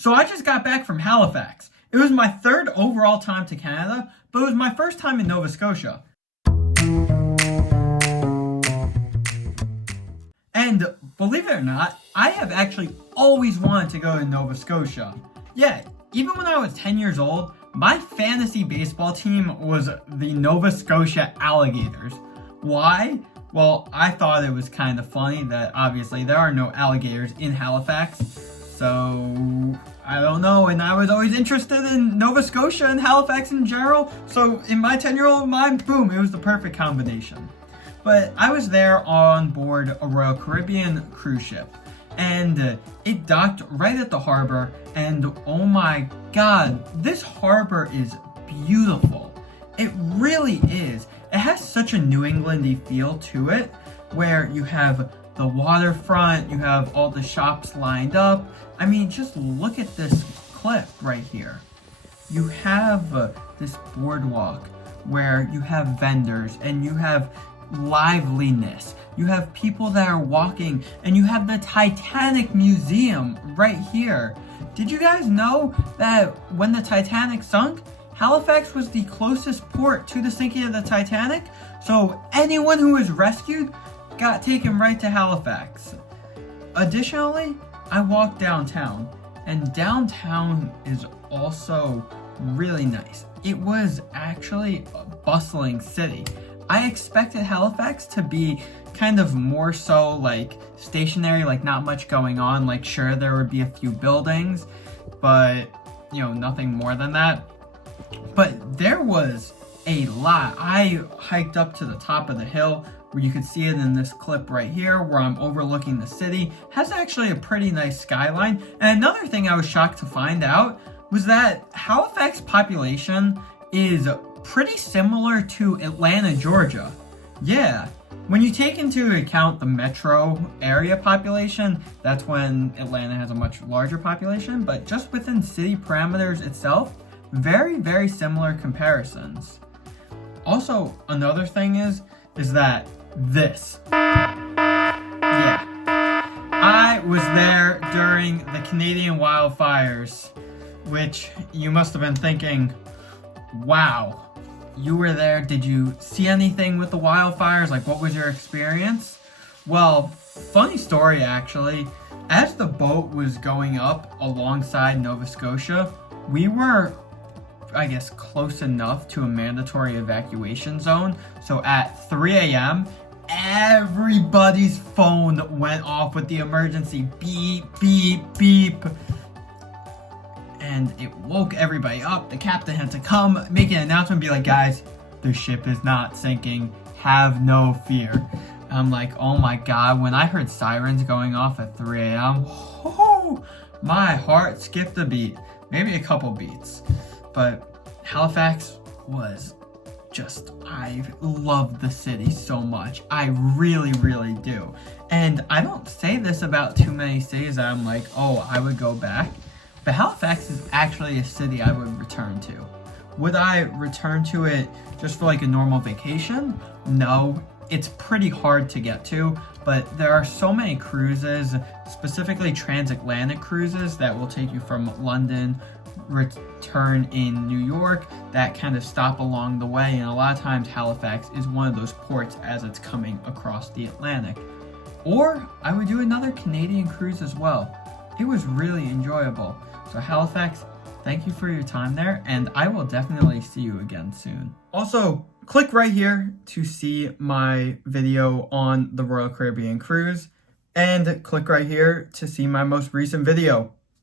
So I just got back from Halifax. It was my third overall time to Canada, but it was my first time in Nova Scotia. And believe it or not, I have actually always wanted to go to Nova Scotia. Yeah, even when I was 10 years old, my fantasy baseball team was the Nova Scotia Alligators. Why? Well, I thought it was kind of funny that obviously there are no alligators in Halifax. So, I don't know, and I was always interested in Nova Scotia and Halifax in general, so in my 10-year-old mind, boom, it was the perfect combination. But I was there on board a Royal Caribbean cruise ship, and it docked right at the harbor, and oh my god, this harbor is beautiful. It really is. It has such a New England-y feel to it, where you have the waterfront, you have all the shops lined up. I mean, just look at this clip right here. You have this boardwalk where you have vendors and you have liveliness. You have people that are walking, and you have the Titanic Museum right here. Did you guys know that when the Titanic sunk, Halifax was the closest port to the sinking of the Titanic? So anyone who was rescued got taken right to Halifax. Additionally, I walked downtown, and downtown is also really nice. It was actually a bustling city. I expected Halifax to be kind of more so like stationary, like not much going on. Like sure, there would be a few buildings, but you know, nothing more than that. But there was a lot. I hiked up to the top of the hill where you can see it in this clip right here where I'm overlooking the city. It has actually a pretty nice skyline. And another thing I was shocked to find out was that Halifax population is pretty similar to Atlanta, Georgia. Yeah, when you take into account the metro area population, that's when Atlanta has a much larger population, but just within city parameters itself, very, very similar comparisons. Also, another thing is that this. Yeah. I was there during the Canadian wildfires, which you must have been thinking, wow, you were there. Did you see anything with the wildfires? Like, what was your experience? Well, funny story actually. As the boat was going up alongside Nova Scotia, we were, I guess, close enough to a mandatory evacuation zone. So at 3 a.m., everybody's phone went off with the emergency beep, beep, beep. And it woke everybody up. The captain had to come, make an announcement, be like, guys, the ship is not sinking. Have no fear. I'm like, oh my god, when I heard sirens going off at 3 a.m., oh, my heart skipped a beat. Maybe a couple beats. But Halifax was just, I love the city so much. I really, really do. And I don't say this about too many cities that I'm like, oh, I would go back. But Halifax is actually a city I would return to. Would I return to it just for like a normal vacation? No, it's pretty hard to get to, but there are so many cruises, specifically transatlantic cruises that will take you from London, return in New York, that kind of stop along the way, and a lot of times Halifax is one of those ports as it's coming across the Atlantic. Or I would do another Canadian cruise as well. It was really enjoyable. So Halifax, thank you for your time there, and I will definitely see you again soon. Also, click right here to see my video on the Royal Caribbean cruise, and click right here to see my most recent video.